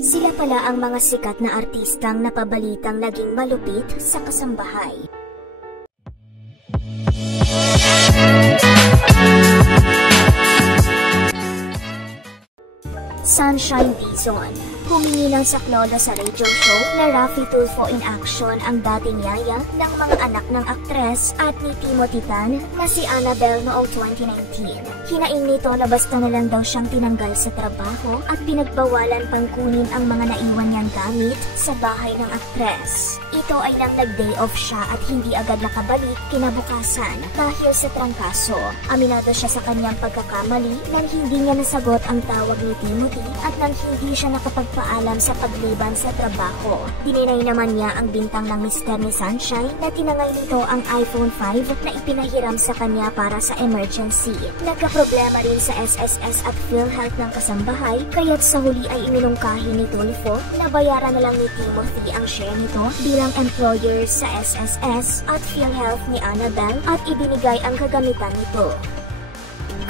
Sila pala ang mga sikat na artistang napabalitang naging malupit sa kasambahay. Sunshine Dizon. Humingi ng saklolo sa radio show na Raffy Tulfo in action ang dating yaya ng mga anak ng aktres at ni Timothy Tan na si Annabelle noong 2019. Hinaing nito na basta na lang daw siyang tinanggal sa trabaho at pinagbawalan pang kunin ang mga naiwan niyang gamit sa bahay ng aktres. Ito ay nang nag-day off siya at hindi agad nakabalik kinabukasan dahil sa trangkaso. Aminado siya sa kanyang pagkakamali nang hindi niya nasagot ang tawag ni Timothy at nang hindi siya nakapagpaalam sa pagliban sa trabaho. Dininay naman niya ang bintang ng mister ni Sunshine na tinangay nito ang iPhone 5 na ipinahiram sa kanya para sa emergency. Nagkaproblema rin sa SSS at PhilHealth ng kasambahay kaya't sa huli ay iminungkahi ni Tulfo na bayaran na lang ni Timothy ang share nito bilang employer sa SSS at PhilHealth ni Annabelle at ibinigay ang kagamitan nito.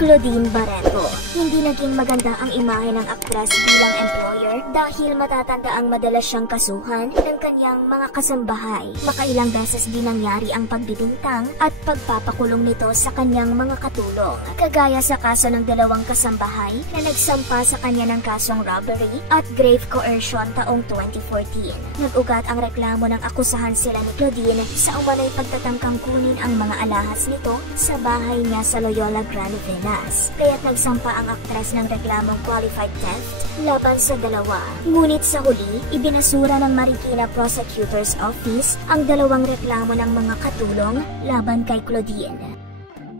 Claudine Barreto. Hindi naging maganda ang imahe ng aktres bilang employer dahil matatanda ang madalas siyang kasuhan ng kanyang mga kasambahay. Makailang beses din nangyari ang pagbibintang at pagpapakulong nito sa kanyang mga katulong. Kagaya sa kaso ng dalawang kasambahay na nagsampa sa kanya ng kasong robbery at grave coercion taong 2014. Nag-ugat ang reklamo ng akusahan sila ni Claudine sa umano'y pagtatangkang kunin ang mga alahas nito sa bahay niya sa Loyola Grande Villa. Kaya't nagsampa ang aktres ng reklamong qualified theft laban sa dalawa. Ngunit sa huli, ibinasura ng Marikina Prosecutor's Office ang dalawang reklamo ng mga katulong laban kay Claudine.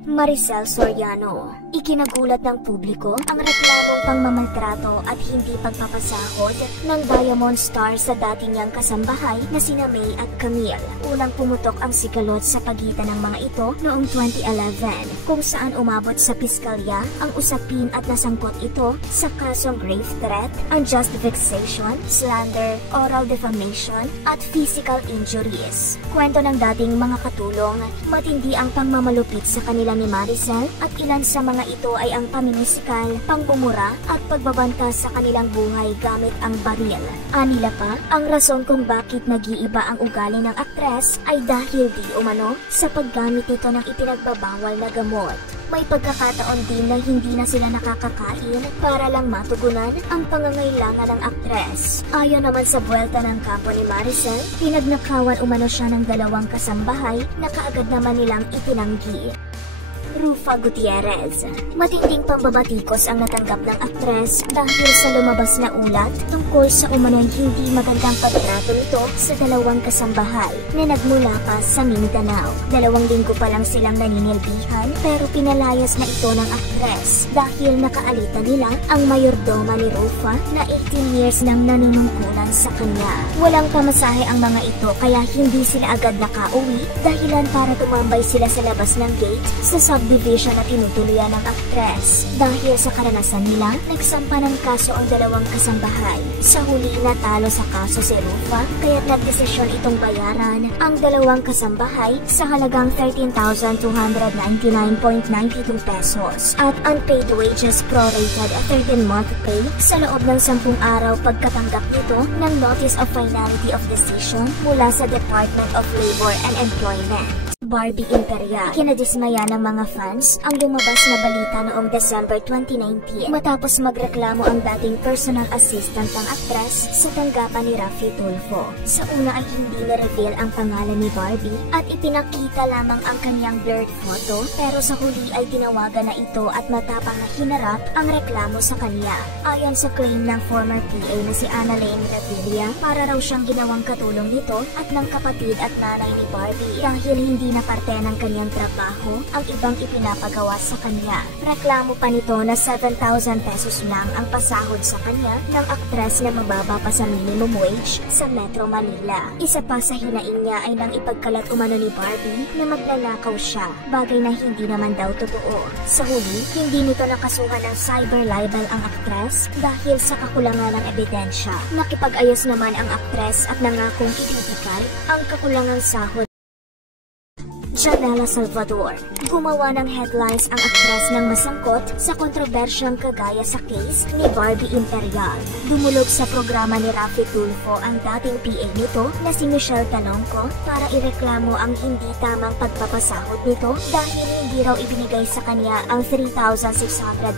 Maricel Soriano. Ikinagulat ng publiko ang reklamong pangmamaltrato at hindi pagpapasahod ng Diamond Star sa dating niyang kasambahay na sina May at Camille. Unang pumutok ang sigalot sa pagitan ng mga ito noong 2011 kung saan umabot sa piskalya ang usapin at nasangkot ito sa kasong grave threat, unjust vexation, slander, oral defamation at physical injuries. Kwento ng dating mga katulong, matindi ang pangmamalupit sa kanila ni Maricel at ilan sa mga ito ay ang pamimisikal, pangbumura at pagbabanta sa kanilang buhay gamit ang baril. Anila pa, ang rason kung bakit nag-iiba ang ugali ng aktres ay dahil di umano sa paggamit nito ng ipinagbabawal na gamot. May pagkakataon din na hindi na sila nakakakain para lang matugunan ang pangangailangan ng aktres. Ayon naman sa buwelta ng kampo ni Maricel, pinagnakawan umano siya ng dalawang kasambahay na kaagad naman nilang itinanggi. Rufa Gutierrez. Matinding pambabatikos ang natanggap ng aktres dahil sa lumabas na ulat tungkol sa umano'y hindi magandang pagtrato nito sa dalawang kasambahay na nagmula pa sa Mindanao. 2 linggo pa lang silang naninilbihan pero pinalayas na ito ng aktres dahil nakaalita nila ang mayordoma ni Rufa na 18 years nang nanunungkulan sa kanya. Walang pamasahe ang mga ito kaya hindi sila agad nakauwi dahilan para tumambay sila sa labas ng gate sa subdivision na tinutuloyan ng aktres. Dahil sa karanasan nila, nagsampa ng kaso ang dalawang kasambahay. Sa huli, natalo sa kaso si Rufa, kaya't nagdesisyon itong bayaran ang dalawang kasambahay sa halagang 13,299.92 pesos at unpaid wages prorated 13-month pay sa loob ng 10 araw pagkatanggap nito ng Notice of Finality of Decision mula sa Department of Labor and Employment. Barbie Imperia. Ikinadismaya ng mga fans ang lumabas na balita noong December 2019 matapos magreklamo ang dating personal assistant ng aktres sa tanggapan ni Raffy Tulfo. Sa una ay hindi na-reveal ang pangalan ni Barbie at ipinakita lamang ang kanyang blurred photo pero sa huli ay tinawagan na ito at matapang na hinarap ang reklamo sa kanya. Ayon sa claim ng former PA na si Annalyn Revilla, para raw siyang ginawang katulong nito at ng kapatid at nanay ni Barbie dahil hindi na parte ng kanyang trabaho ang ibang ipinapagawa sa kanya. Reklamo pa nito na 7,000 pesos lang ang pasahod sa kanya ng aktres na mababa pa sa minimum wage sa Metro Manila. Isa pa sa hinaing niya ay nang ipagkalat umano ni Barbie na magnanakaw siya, bagay na hindi naman daw totoo. Sa huli, hindi nito nakasuhan ng cyber libel ang aktres dahil sa kakulangan ng ebidensya. Nakipag-ayos naman ang aktres at nangakong ibibigay ang kakulangang sahod. Janela Salvador. Gumawa ng headlines ang aktres ng masangkot sa kontrobersyang kagaya sa case ni Barbie Imperial. Dumulog sa programa ni Raffy Tulfo ang dating PA nito na si Michelle Talongco para ireklamo ang hindi tamang pagpapasahod nito dahil hindi raw ibinigay sa kanya ang 3,600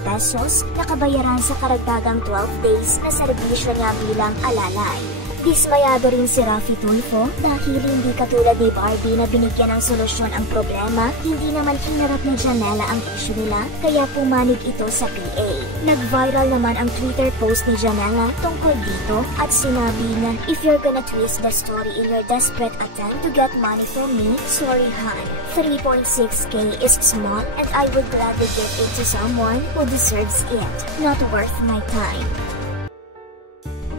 pesos na kabayaran sa karagdagang 12 days na serbisyo niya bilang alalay. Dismayado rin si Raffy Tulfo dahil hindi katulad ni Barbie na binigyan ng solusyon ang problema, hindi naman hinarap ni Janela ang issue nila kaya pumanig ito sa PA. Nag-viral naman ang Twitter post ni Janela tungkol dito at sinabi na, "If you're gonna twist the story in your desperate attempt to get money from me, sorry hon, 3.6K is small and I would gladly give it to someone who deserves it, not worth my time."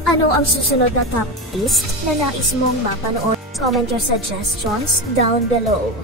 Ano ang susunod na top list na nais mong mapanood? Comment your suggestions down below.